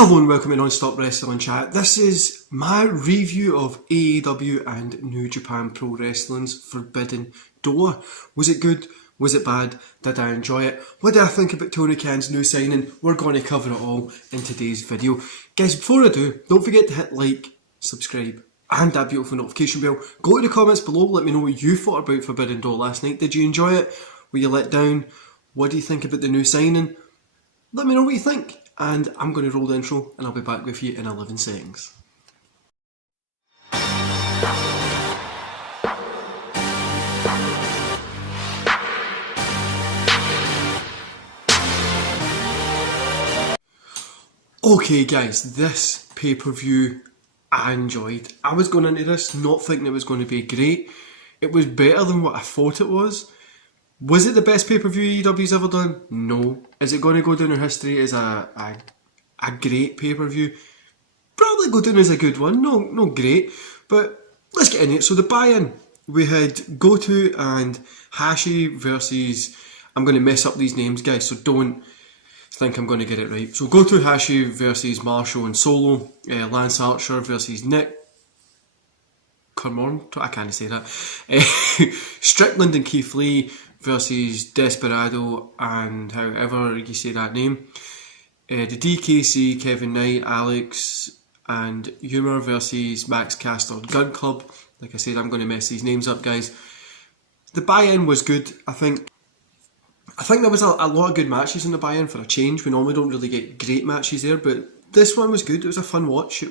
Hello and welcome to Non-Stop Wrestling Chat. This is my review of AEW and New Japan Pro Wrestling's Forbidden Door. Was it good? Was it bad? Did I enjoy it? What did I think about Tony Khan's new signing? We're going to cover it all in today's video. Guys, before I do, don't forget to hit like, subscribe and that beautiful notification bell. Go to the comments below, let me know what you thought about Forbidden Door last night. Did you enjoy it? Were you let down? What do you think about the new signing? Let me know what you think. And I'm going to roll the intro and I'll be back with you in 11 seconds. Okay guys, this pay-per-view I enjoyed. I was going into this not thinking it was going to be great. It was better than what I thought it was. Was it the best pay-per-view AEW's ever done? No. Is it going to go down in history as a great pay-per-view? Probably go down as a good one. No great. But let's get into it. So the buy-in, we had Goto and Hashi versus... I'm going to mess up these names, guys, so don't think I'm going to get it right. So Goto Hashi versus Marshall and Solo. Lance Archer versus Nick Cormorn. I can't say that. Strickland and Keith Lee versus Desperado and however you say that name. The DKC, Kevin Knight, Alex and Humor versus Max Caster Gun Club. Like I said, I'm going to mess these names up, guys. The buy-in was good, I think. There was a lot of good matches in the buy-in for a change. We normally don't really get great matches there, but this one was good. It was a fun watch.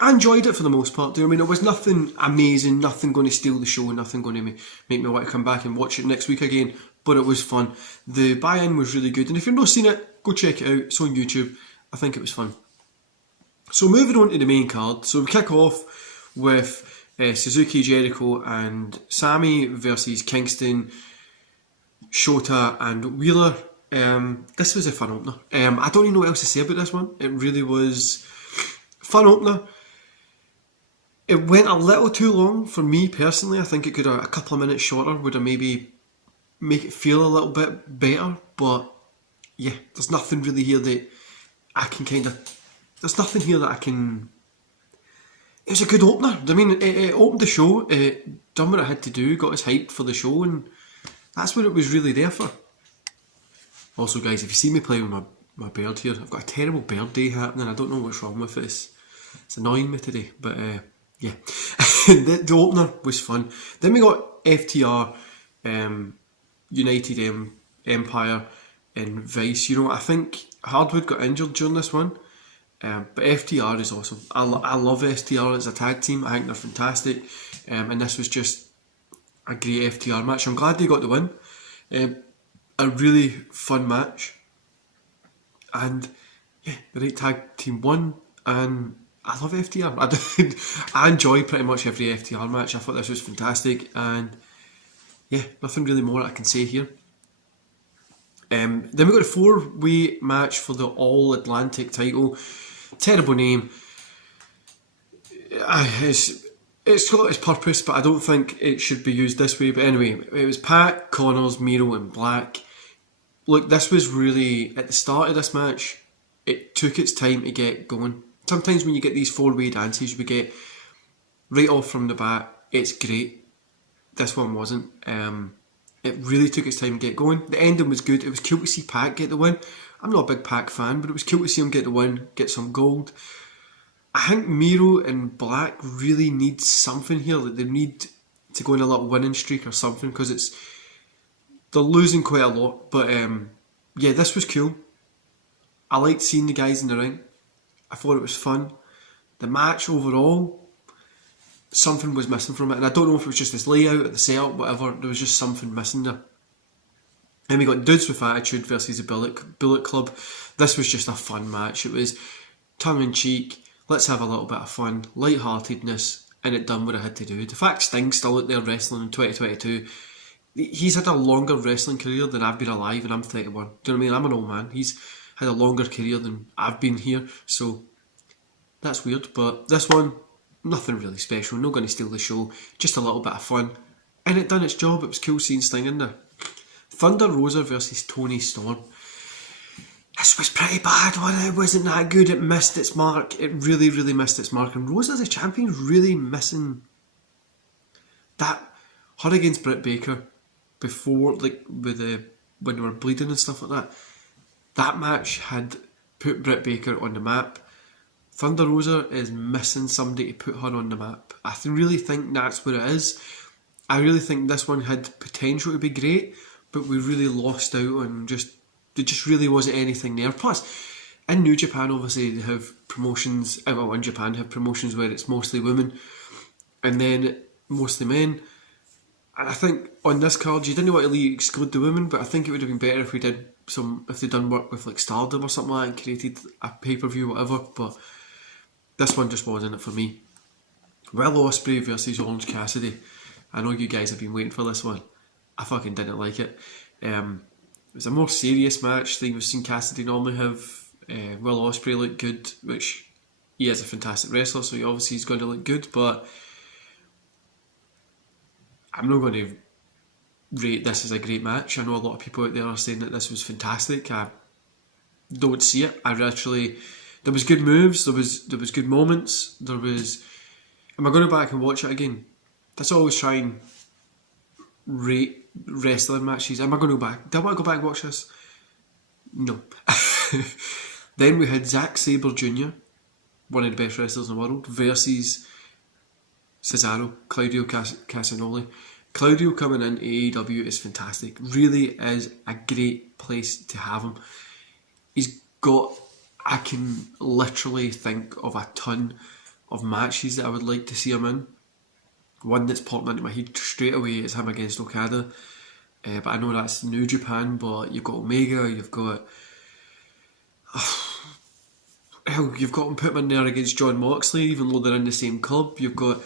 I enjoyed it for the most part. I mean, it was nothing amazing, nothing going to steal the show, nothing going to make me want to come back and watch it next week again, but it was fun. The buy-in was really good, and if you've not seen it, go check it out. It's on YouTube. I think it was fun. So moving on to the main card. So we kick off with Suzuki, Jericho and Sammy versus Kingston, Shota and Wheeler. This was a fun opener. I don't even know what else to say about this one. It really was fun opener. It went a little too long for me personally. I think it could have a couple of minutes shorter would have maybe make it feel a little bit better. But yeah, there's nothing really here that I can there's nothing here that I can... It was a good opener. I mean, it opened the show, it done what it had to do, got us hyped for the show, and that's what it was really there for. Also guys, if you see me playing with my beard here, I've got a terrible beard day happening. I don't know what's wrong with it. It's annoying me today, but yeah. the opener was fun. Then we got FTR, United Empire and Vice. You know, I think Hardwood got injured during this one, but FTR is awesome. I love FTR as a tag team. I think they're fantastic, and this was just a great FTR match. I'm glad they got the win. A really fun match, and yeah, the right tag team won, and I love FTR. I enjoy pretty much every FTR match. I thought this was fantastic, and yeah, nothing really more I can say here. Then we got a 4-way match for the All Atlantic title. Terrible name. It's got its purpose, but I don't think it should be used this way. But anyway, it was Pat, Connors, Miro and Black. Look, this was really, at the start of this match, it took its time to get going. Sometimes when you get these 4-way dances, we get right off from the bat, it's great. This one wasn't. It really took its time to get going. The ending was good. It was cool to see Pac get the win. I'm not a big Pac fan, but it was cool to see him get the win, get some gold. I think Miro and Black really need something here. Like they need to go on a little winning streak or something, because they're losing quite a lot. But yeah, this was cool. I liked seeing the guys in the ring. I thought it was fun. The match overall, something was missing from it, and I don't know if it was just this layout or the setup, whatever. There was just something missing there. And we got Dudes with Attitude versus the Bullet Club. This was just a fun match. It was tongue-in-cheek. Let's have a little bit of fun, lightheartedness, and it done what it had to do. The fact Sting's still out there wrestling in 2022, he's had a longer wrestling career than I've been alive, and I'm 31. Do you know what I mean? I'm an old man. He's had a longer career than I've been here, so that's weird. But this one, nothing really special, not going to steal the show, just a little bit of fun, and it done its job. It was cool seeing Sting in there. Thunder Rosa versus Toni Storm. this was pretty bad, wasn't it? It wasn't that good. It missed its mark. It really, really missed its mark. And Rose as a champion really missing that. Her against Britt Baker before, like, with when they were bleeding and stuff like that. That match had put Britt Baker on the map. Thunder Rosa is missing somebody to put her on the map. I really think that's what it is. I really think this one had potential to be great, but we really lost out on there just really wasn't anything there. Plus, in New Japan, obviously, they have promotions, well, in Japan, they have promotions where it's mostly women, and then mostly men. And I think on this card, you didn't want to exclude the women, but I think it would have been better if they'd done work with like Stardom or something like that and created a pay-per-view, whatever, but this one just wasn't it for me. Will Ospreay versus Orange Cassidy. I know you guys have been waiting for this one. I fucking didn't like it. It was a more serious match than we've seen Cassidy normally have. Will Ospreay looked good, which he is a fantastic wrestler, so obviously he's going to look good, but I'm not going to rate this as a great match. I know a lot of people out there are saying that this was fantastic. I don't see it. There was good moves, there was good moments, am I going to go back and watch it again? That's always try and rate wrestling matches. Am I going to go back? Do I want to go back and watch this? No. Then we had Zack Sabre Jr., one of the best wrestlers in the world, versus Cesaro, Claudio Castagnoli. Claudio coming in AEW is fantastic. Really is a great place to have him. I can literally think of a ton of matches that I would like to see him in. One that's popped into my head straight away is him against Okada. But I know that's New Japan, but you've got Omega, you've got... you've got him put him in there against Jon Moxley, even though they're in the same club. You've got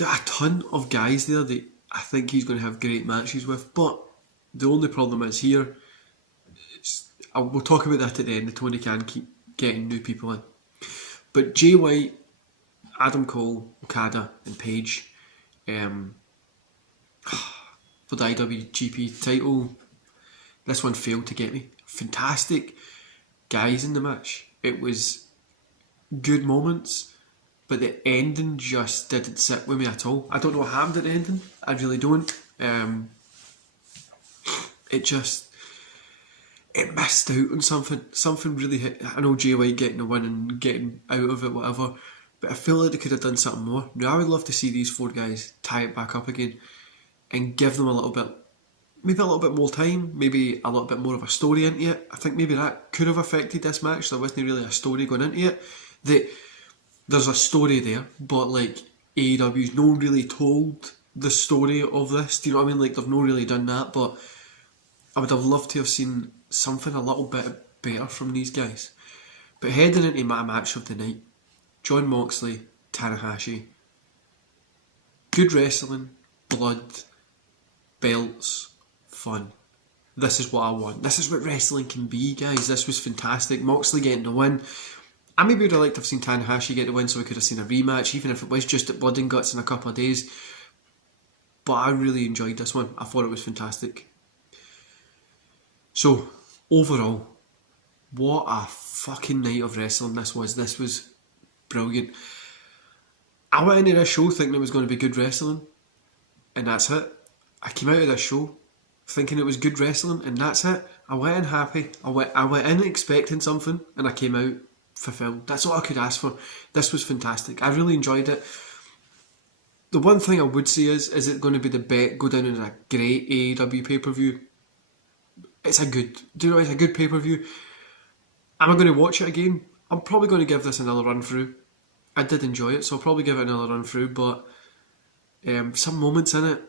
a ton of guys there that I think he's going to have great matches with. But the only problem is here, we'll talk about that at the end, that Tony Khan keep getting new people in. But Jay White, Adam Cole, Okada and Page for the IWGP title, this one failed to get me. Fantastic guys in the match. It was good moments, but the ending just didn't sit with me at all. I don't know what happened at the ending. I really don't. It missed out on something. Something really hit. I know Jay White getting the win and getting out of it, whatever, but I feel like they could have done something more. Now I would love to see these four guys tie it back up again and give them a little bit more time, maybe a little bit more of a story into it. I think maybe that could have affected this match. There wasn't really a story going into it. There's a story there, but like AEW's not really told the story of this. Do you know what I mean? Like they've not really done that, but I would have loved to have seen something a little bit better from these guys. But heading into my match of the night, Jon Moxley, Tanahashi, good wrestling, blood, belts, fun. This is what I want. This is what wrestling can be, guys. This was fantastic. Moxley getting the win. I maybe would have liked to have seen Tanahashi get the win so we could have seen a rematch, even if it was just at Blood and Guts in a couple of days. But I really enjoyed this one. I thought it was fantastic. So, overall, what a fucking night of wrestling this was. This was brilliant. I went into this show thinking it was going to be good wrestling, and that's it. I came out of this show thinking it was good wrestling, and that's it. I went in happy. I went in expecting something, and I came out fulfilled. That's all I could ask for. This was fantastic. I really enjoyed it. The one thing I would say is it going to be go down in a great AEW pay-per-view? It's a good pay-per-view. Am I going to watch it again? I'm probably going to give this another run through. I did enjoy it, so I'll probably give it another run through, but some moments in it,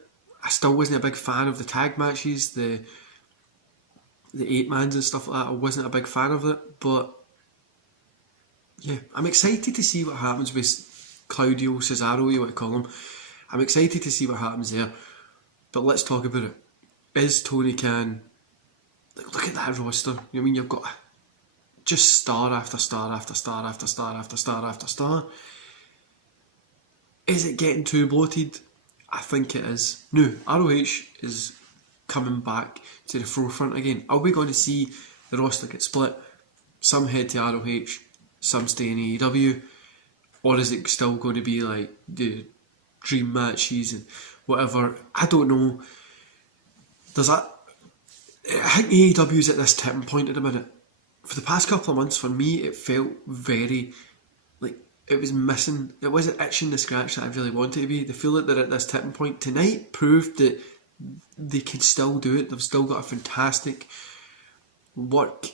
I still wasn't a big fan of the tag matches, the 8-mans and stuff like that. I wasn't a big fan of it, but yeah, I'm excited to see what happens with Claudio, Cesaro, you want to call him. I'm excited to see what happens there, but let's talk about it. Is Tony Khan... Look at that roster. You know what I mean? You've got just star after star after star after star after star after star. Is it getting too bloated? I think it is. Now, ROH is coming back to the forefront again. Are we going to see the roster get split? some head to ROH, some stay in AEW, or is it still going to be like the dream matches and whatever? I don't know. There's that. I think AEW's at this tipping point at the minute. For the past couple of months, for me, it felt very like it was missing. It wasn't itching the scratch that I really wanted to be. They feel like they're at this tipping point. Tonight proved that they can still do it. They've still got a fantastic work.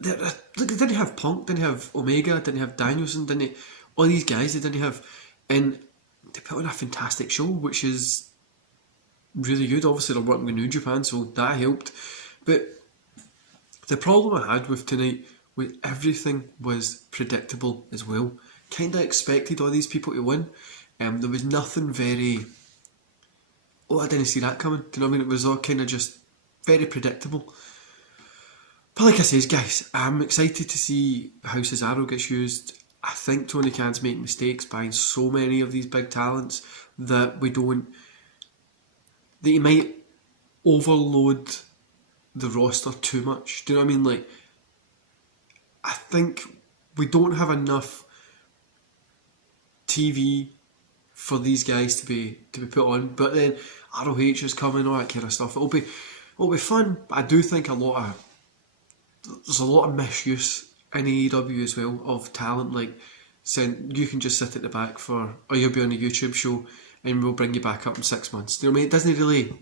They didn't have Punk, didn't have Omega, didn't have Danielson, didn't all these guys they didn't have, and they put on a fantastic show, which is really good. Obviously they're working with New Japan, so that helped. But the problem I had with tonight was everything was predictable as well. Kinda expected all these people to win. There was nothing very, I didn't see that coming. Do you know what I mean? It was all kinda just very predictable. But like I says, guys, I'm excited to see how Cesaro gets used. I think Tony Khan's making mistakes buying so many of these big talents that he might overload the roster too much. Do you know what I mean? Like, I think we don't have enough TV for these guys to be put on. But then ROH is coming, all that kind of stuff. It'll be fun. But I do think there's a lot of misuse in AEW as well of talent. Like, saying you can just sit at the back or you'll be on a YouTube show and we'll bring you back up in 6 months. Do you know what I mean? It doesn't really,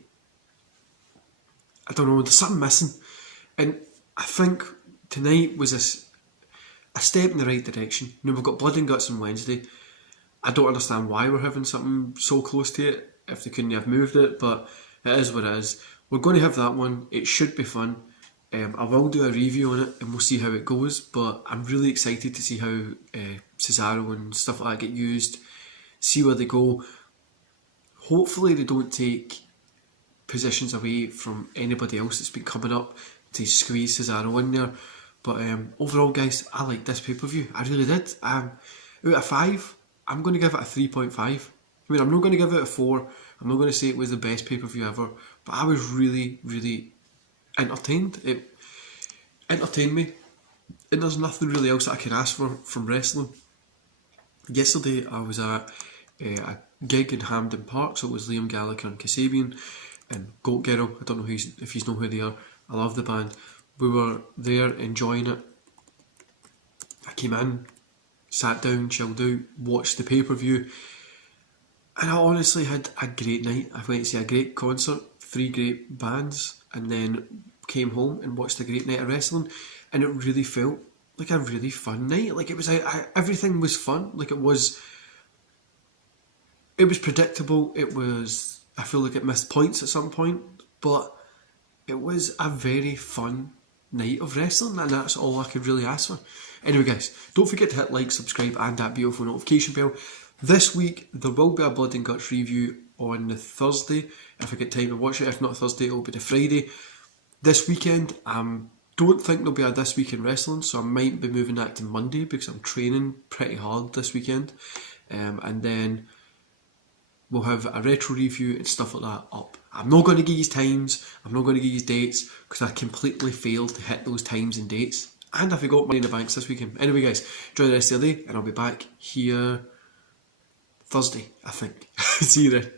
I don't know, there's something missing. And I think tonight was a step in the right direction. You know, we've got Blood and Guts on Wednesday. I don't understand why we're having something so close to it if they couldn't have moved it, but it is what it is. We're going to have that one. It should be fun. I will do a review on it and we'll see how it goes, but I'm really excited to see how Cesaro and stuff like that get used, see where they go. Hopefully they don't take positions away from anybody else that's been coming up to squeeze Cesaro in there. But overall, guys, I liked this pay-per-view. I really did. Out of 5, I'm going to give it a 3.5. I mean, I'm not going to give it a 4. I'm not going to say it was the best pay-per-view ever, but I was really, really entertained. It entertained me, and there's nothing really else that I can ask for from wrestling. Yesterday I was at a gig in Hampden Park, so it was Liam Gallagher and Kasabian and Goat Girl. I don't know if you know who they are. I love the band. We were there enjoying it. I came in, sat down, chilled out, watched the pay-per-view, and I honestly had a great night. I went to see a great concert, 3 great bands, and then came home and watched a great night of wrestling, and it really felt like a really fun night. Like, it was, everything was fun. Like, it was predictable. I feel like it missed points at some point, but it was a very fun night of wrestling, and that's all I could really ask for. Anyway, guys, don't forget to hit like, subscribe, and that beautiful notification bell. This week there will be a Blood and Guts review on the Thursday if I get time to watch it. If not Thursday, it'll be the Friday. This weekend, don't think there'll be a This Week in Wrestling, so I might be moving that to Monday because I'm training pretty hard this weekend. And then we'll have a retro review and stuff like that up. I'm not going to give you times, I'm not going to give you dates, because I completely failed to hit those times and dates. And I forgot Money in the Banks this weekend. Anyway, guys, enjoy the rest of the day, and I'll be back here Thursday, I think. See you then.